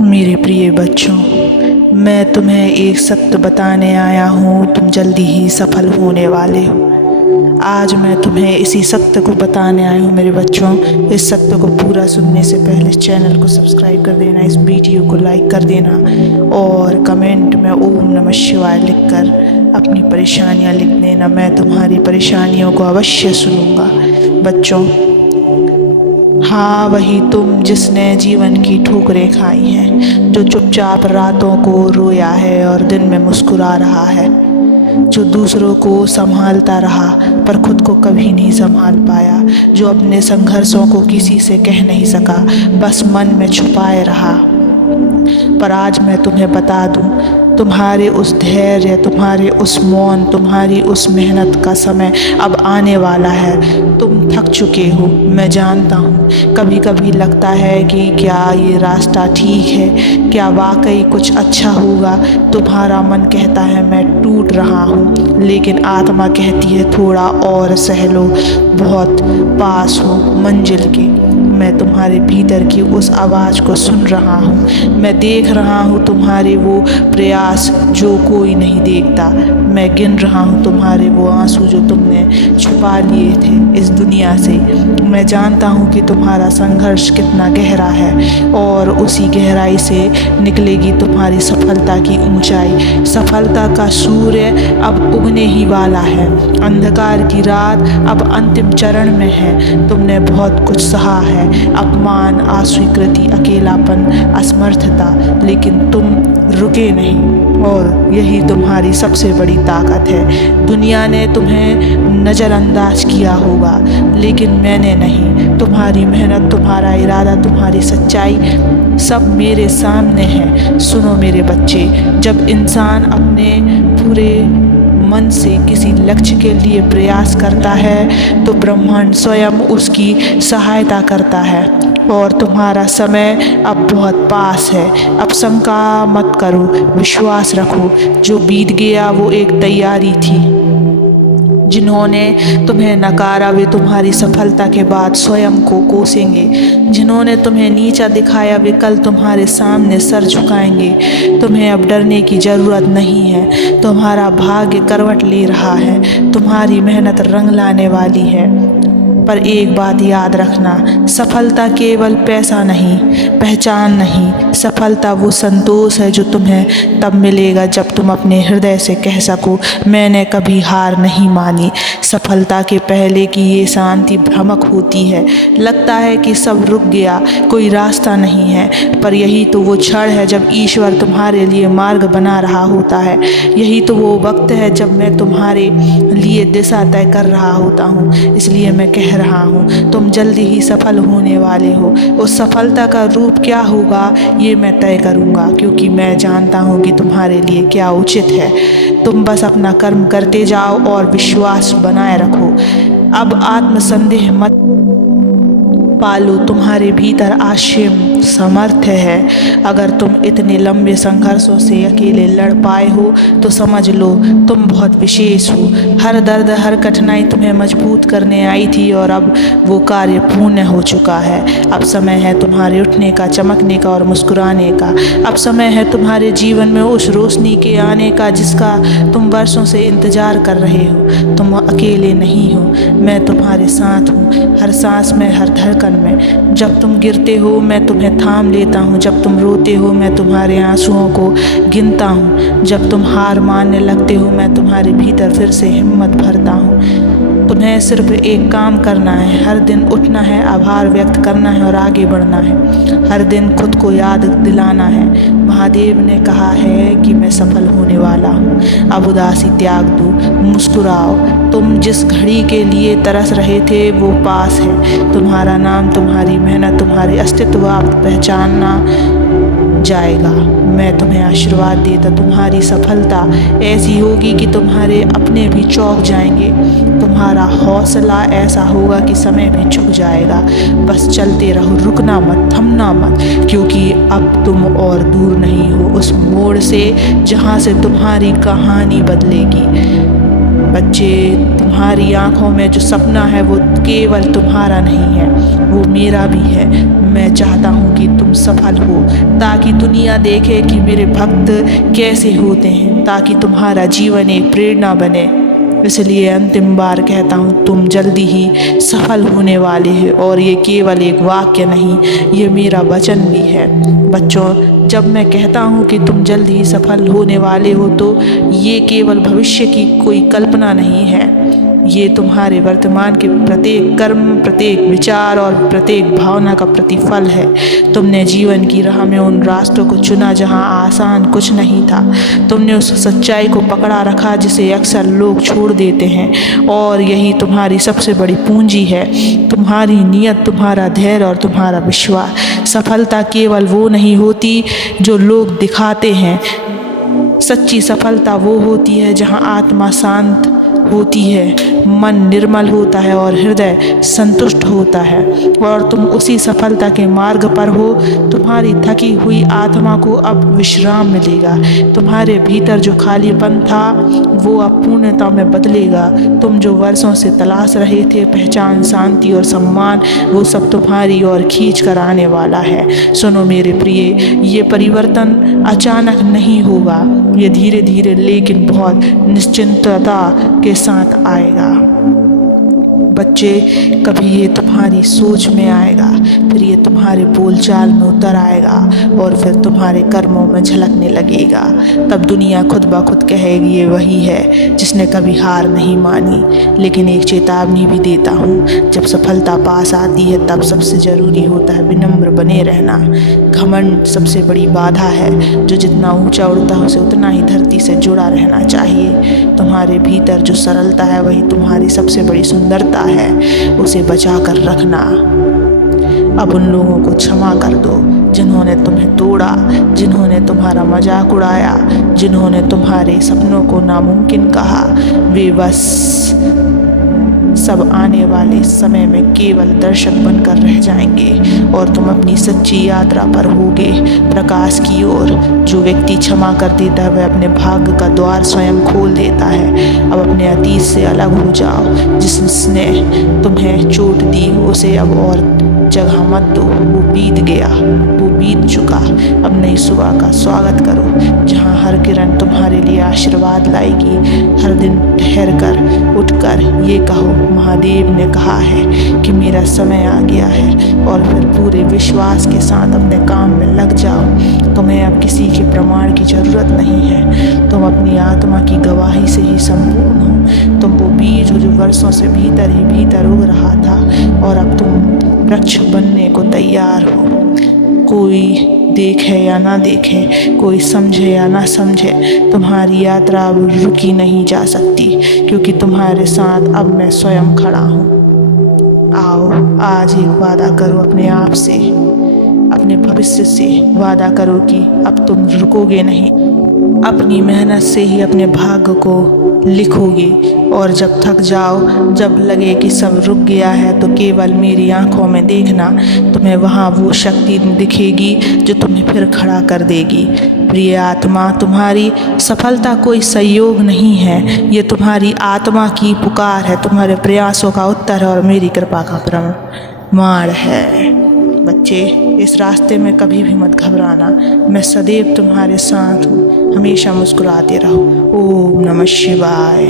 मेरे प्रिय बच्चों, मैं तुम्हें एक सत्य बताने आया हूँ। तुम जल्दी ही सफल होने वाले हो। आज मैं तुम्हें इसी सत्य को बताने आया हूँ मेरे बच्चों। इस सत्य को पूरा सुनने से पहले इस चैनल को सब्सक्राइब कर देना, इस वीडियो को लाइक कर देना और कमेंट में ओम नमः शिवाय लिखकर अपनी परेशानियाँ लिख देना। मैं तुम्हारी परेशानियों को अवश्य सुनूंगा। बच्चों, हाँ, वही तुम जिसने जीवन की ठोकरें खाई हैं, जो चुपचाप रातों को रोया है और दिन में मुस्कुरा रहा है, जो दूसरों को संभालता रहा पर खुद को कभी नहीं संभाल पाया, जो अपने संघर्षों को किसी से कह नहीं सका, बस मन में छुपाए रहा। पर आज मैं तुम्हें बता दूं, तुम्हारे उस धैर्य, तुम्हारे उस मौन, तुम्हारी उस मेहनत का समय अब आने वाला है। तुम थक चुके हो, मैं जानता हूँ। कभी कभी लगता है कि क्या ये रास्ता ठीक है, क्या वाकई कुछ अच्छा होगा। तुम्हारा मन कहता है मैं टूट रहा हूँ, लेकिन आत्मा कहती है थोड़ा और सह लो, बहुत पास हो मंजिल के। मैं तुम्हारे भीतर की उस आवाज़ को सुन रहा हूँ। मैं देख रहा हूँ तुम्हारे वो प्रयास जो कोई नहीं देखता। मैं गिन रहा हूँ तुम्हारे वो आंसू जो तुमने छुपा लिए थे इस दुनिया से। मैं जानता हूँ कि तुम्हारा संघर्ष कितना गहरा है और उसी गहराई से निकलेगी तुम्हारी सफलता की ऊंचाई। सफलता का सूर्य अब उगने ही वाला है। अंधकार की रात अब अंतिम चरण में है। तुमने बहुत कुछ सहा है, अपमान, अस्वीकृति, अकेलापन, असमर्थता, लेकिन तुम रुके नहीं और यही तुम्हारी सबसे बड़ी ताकत है। दुनिया ने तुम्हें नज़रअंदाज किया होगा, लेकिन मैंने नहीं। तुम्हारी मेहनत, तुम्हारा इरादा, तुम्हारी सच्चाई सब मेरे सामने है। सुनो मेरे बच्चे, जब इंसान अपने पूरे मन से किसी लक्ष्य के लिए प्रयास करता है तो ब्रह्मांड स्वयं उसकी सहायता करता है। और तुम्हारा समय अब बहुत पास है। अब शंका मत करो, विश्वास रखो। जो बीत गया वो एक तैयारी थी। जिन्होंने तुम्हें नकारा वे तुम्हारी सफलता के बाद स्वयं को कोसेंगे। जिन्होंने तुम्हें नीचा दिखाया वे कल तुम्हारे सामने सर झुकाएंगे। तुम्हें अब डरने की ज़रूरत नहीं है। तुम्हारा भाग्य करवट ले रहा है। तुम्हारी मेहनत रंग लाने वाली है। पर एक बात याद रखना, सफलता केवल पैसा नहीं, पहचान नहीं। सफलता वो संतोष है जो तुम्हें तब मिलेगा जब तुम अपने हृदय से कह सको मैंने कभी हार नहीं मानी। सफलता के पहले की ये शांति भ्रामक होती है। लगता है कि सब रुक गया, कोई रास्ता नहीं है, पर यही तो वो क्षण है जब ईश्वर तुम्हारे लिए मार्ग बना रहा होता है। यही तो वो वक्त है जब मैं तुम्हारे लिए दिशा तय कर रहा होता हूँ। इसलिए मैं कह रहा हूँ, तुम जल्दी ही सफल होने वाले हो। उस सफलता का रूप क्या होगा ये मैं तय करूँगा, क्योंकि मैं जानता हूँ कि तुम्हारे लिए क्या उचित है। तुम बस अपना कर्म करते जाओ और विश्वास बनाए रखो। अब आत्मसंदेह मत पालो, तुम्हारे भीतर असीम सामर्थ्य है। अगर तुम इतने लंबे संघर्षों से अकेले लड़ पाए हो तो समझ लो तुम बहुत विशेष हो। हर दर्द, हर कठिनाई तुम्हें मजबूत करने आई थी और अब वो कार्य पूर्ण हो चुका है। अब समय है तुम्हारे उठने का, चमकने का और मुस्कुराने का। अब समय है तुम्हारे जीवन में उस रोशनी के आने का जिसका तुम वर्षों से इंतजार कर रहे हो। तुम अकेले नहीं हो, मैं तुम्हारे साथ हूँ, हर सांस में, हर धड़कन में। जब तुम गिरते हो मैं तुम्हें थाम लेता हूँ। जब तुम रोते हो मैं तुम्हारे आंसुओं को गिनता हूँ। जब तुम हार मानने लगते हो मैं तुम्हारे भीतर फिर से हिम्मत भरता हूँ। तुम्हें सिर्फ एक काम करना है, हर दिन उठना है, आभार व्यक्त करना है और आगे बढ़ना है। हर दिन खुद को याद दिलाना है, महादेव ने कहा है कि मैं सफल होने वाला हूँ। अब उदासी त्याग दो, मुस्कुराओ। तुम जिस घड़ी के लिए तरस रहे थे वो पास है। तुम्हारा नाम, तुम्हारी मेहनत, तुम्हारी अस्तित्व आप पहचानना जाएगा। मैं तुम्हें आशीर्वाद देता तुम्हारी सफलता ऐसी होगी कि तुम्हारे अपने भी चौंक जाएंगे। तुम्हारा हौसला ऐसा होगा कि समय भी झुक जाएगा। बस चलते रहो, रुकना मत, थमना मत, क्योंकि अब तुम और दूर नहीं हो उस मोड़ से जहाँ से तुम्हारी कहानी बदलेगी। बच्चे, तुम्हारी आँखों में जो सपना है वो केवल तुम्हारा नहीं है, वो मेरा भी है। मैं चाहता हूँ कि तुम सफल हो, ताकि दुनिया देखे कि मेरे भक्त कैसे होते हैं, ताकि तुम्हारा जीवन एक प्रेरणा बने। इसलिए अंतिम बार कहता हूँ, तुम जल्दी ही सफल होने वाले हो। और ये केवल एक वाक्य नहीं, ये मेरा वचन भी है। बच्चों, जब मैं कहता हूँ कि तुम जल्द ही सफल होने वाले हो, तो ये केवल भविष्य की कोई कल्पना नहीं है, ये तुम्हारे वर्तमान के प्रत्येक कर्म, प्रत्येक विचार और प्रत्येक भावना का प्रतिफल है। तुमने जीवन की राह में उन रास्तों को चुना जहां आसान कुछ नहीं था। तुमने उस सच्चाई को पकड़ा रखा जिसे अक्सर लोग छोड़ देते हैं, और यही तुम्हारी सबसे बड़ी पूंजी है। तुम्हारी नीयत, तुम्हारा धैर्य और तुम्हारा विश्वास। सफलता केवल वो नहीं होती जो लोग दिखाते हैं। सच्ची सफलता वो होती है जहां आत्मा शांत होती है, मन निर्मल होता है और हृदय संतुष्ट होता है। और तुम उसी सफलता के मार्ग पर हो। तुम्हारी थकी हुई आत्मा को अब विश्राम मिलेगा। तुम्हारे भीतर जो खालीपन था वो अब पूर्णता में बदलेगा। तुम जो वर्षों से तलाश रहे थे, पहचान, शांति और सम्मान, वो सब तुम्हारी ओर खींच कर आने वाला है। सुनो मेरे प्रिय, ये परिवर्तन अचानक नहीं होगा, ये धीरे धीरे लेकिन बहुत निश्चिंतता के साथ आएगा। बच्चे, कभी ये तुम्हारी सोच में आएगा, फिर ये तुम्हारे बोलचाल में उतर आएगा, और फिर तुम्हारे कर्मों में झलकने लगेगा। तब दुनिया खुद ब खुद कहेगी, ये वही है जिसने कभी हार नहीं मानी। लेकिन एक चेतावनी भी देता हूँ, जब सफलता पास आती है तब सबसे ज़रूरी होता है विनम्र बने रहना। घमंड सबसे बड़ी बाधा है, जो जितना ऊंचा उड़ता है उसे उतना ही धरती से जुड़ा रहना चाहिए। तुम्हारे भीतर जो सरलता है वही तुम्हारी सबसे बड़ी सुंदरता है, उसे बचा कर रखना। अब उन लोगों को क्षमा कर दो जिन्होंने तुम्हें तोड़ा, जिन्होंने तुम्हारा मजाक उड़ाया, जिन्होंने तुम्हारे सपनों को नामुमकिन कहा। वे बस सब आने वाले समय में केवल दर्शक बनकर रह जाएंगे, और तुम अपनी सच्ची यात्रा पर होगे प्रकाश की ओर। जो व्यक्ति क्षमा कर देता है वह अपने भाग्य का द्वार स्वयं खोल देता है। अब अपने अतीत से अलग हो जाओ। जिसने तुम्हें चोट दी उसे अब और जगह मत दो, वो बीत गया, वो बीत चुका। अब नई सुबह का स्वागत करो, जहाँ हर किरण तुम्हारे लिए आशीर्वाद लाएगी। हर दिन ठहर कर उठकर ये कहो, महादेव ने कहा है कि मेरा समय आ गया है, और फिर पूरे विश्वास के साथ अपने काम में लग जाओ। तुम्हें अब किसी के प्रमाण की ज़रूरत नहीं है। तुम अपनी आत्मा की गवाही से ही संपूर्ण हो। तुम वो बीज हो जो वर्षों से भीतर ही भीतर उग रहा था, और अब तुम वृक्ष बनने को तैयार हो। कोई देखे या ना देखे, कोई समझे या ना समझे, तुम्हारी यात्रा अब रुकी नहीं जा सकती, क्योंकि तुम्हारे साथ अब मैं स्वयं खड़ा हूँ। आओ, आज एक वादा करो अपने आप से, अपने भविष्य से। वादा करो कि अब तुम रुकोगे नहीं, अपनी मेहनत से ही अपने भाग्य को लिखोगे। और जब थक जाओ, जब लगे कि सब रुक गया है, तो केवल मेरी आंखों में देखना। तुम्हें वहाँ वो शक्ति दिखेगी जो तुम्हें फिर खड़ा कर देगी। प्रिय आत्मा, तुम्हारी सफलता कोई संयोग नहीं है, ये तुम्हारी आत्मा की पुकार है, तुम्हारे प्रयासों का उत्तर है और मेरी कृपा का प्रमाण है। बच्चे, इस रास्ते में कभी भी मत घबराना। मैं सदैव तुम्हारे साथ हूँ। हमेशा मुस्कुराते रहो। ओम नमः शिवाय।